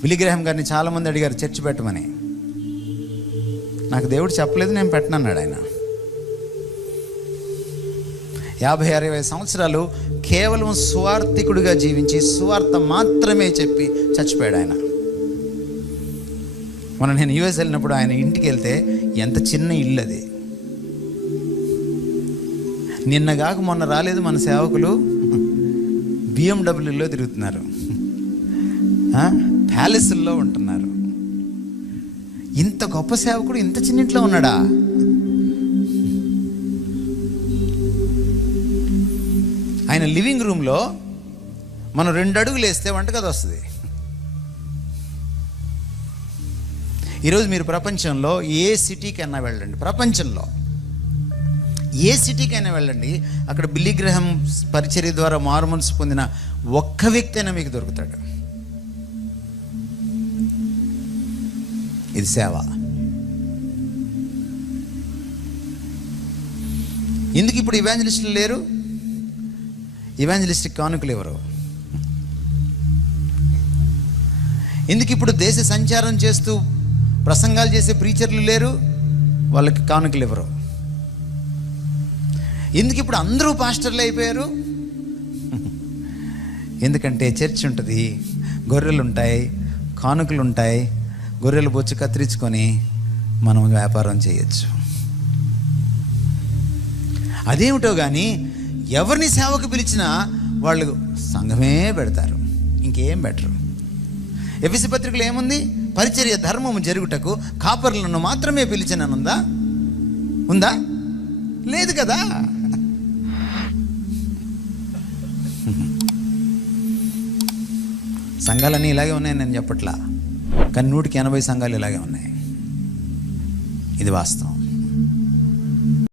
Billy Graham గారిని చాలామంది అడిగారు చర్చ్ పెట్టమని. నాకు దేవుడు చెప్పలేదు, నేను పెట్టనన్నాడు ఆయన. 50-60 సంవత్సరాలు కేవలం సువార్థికుడిగా జీవించి సువార్త మాత్రమే చెప్పి చచ్చిపోయాడు ఆయన. మొన్న నేను యూఎస్ వెళ్ళినప్పుడు ఆయన ఇంటికి వెళ్తే ఎంత చిన్న ఇల్లు అది. నిన్నగాక మొన్న రాలేదు మన సేవకులు, BMW తిరుగుతున్నారు, ప్యాలెస్ల్లో ఉంటున్నారు. ఇంత గొప్ప సేవకుడు ఇంత చిన్నింట్లో ఉన్నాడా? ఆయన లివింగ్ రూమ్లో మనం 2 అడుగులు వేస్తే వంటగది వస్తుంది. ఈరోజు మీరు ప్రపంచంలో ఏ సిటీకైనా వెళ్ళండి, ప్రపంచంలో ఏ సిటీకైనా వెళ్ళండి, అక్కడ బిల్లీ గ్రాహం పరిచర్య ద్వారా మారుమనసు పొందిన ఒక్క వ్యక్తి అయినా మీకు దొరుకుతాడు. ఇది సేవ. ఎందుకు ఇప్పుడు ఇవాంజలిస్టులు లేరు? ఇవాంజలిస్టిక్ కానుకలు ఎవరు? ఎందుకు ఇప్పుడు దేశ సంచారం చేస్తూ ప్రసంగాలు చేసే ప్రీచర్లు లేరు? వాళ్ళకి కానుకలు ఎవరు? ఎందుకు ఇప్పుడు అందరూ పాస్టర్లు అయిపోయారు? ఎందుకంటే చర్చ్ ఉంటుంది, గొర్రెలు ఉంటాయి, కానుకలు ఉంటాయి, గొర్రెలు బొచ్చు కత్తిరించుకొని మనం వ్యాపారం చేయొచ్చు. అదేమిటో కానీ ఎవరిని సేవకు పిలిచినా వాళ్ళు సంఘమే పెడతారు, ఇంకేం బెటరు. ఎఫెసీ పత్రికలో ఏముంది? పరిచర్య ధర్మము జరుగుటకు కాపరులను మాత్రమే పిలిచిననుందా? ఉందా? లేదు కదా. సంఘాలన్నీ ఇలాగే ఉన్నాయి నేను చెప్పట్లా, కానీ 100కి 80 సంఘాలు ఇలాగే ఉన్నాయి. ఇది వాస్తవం.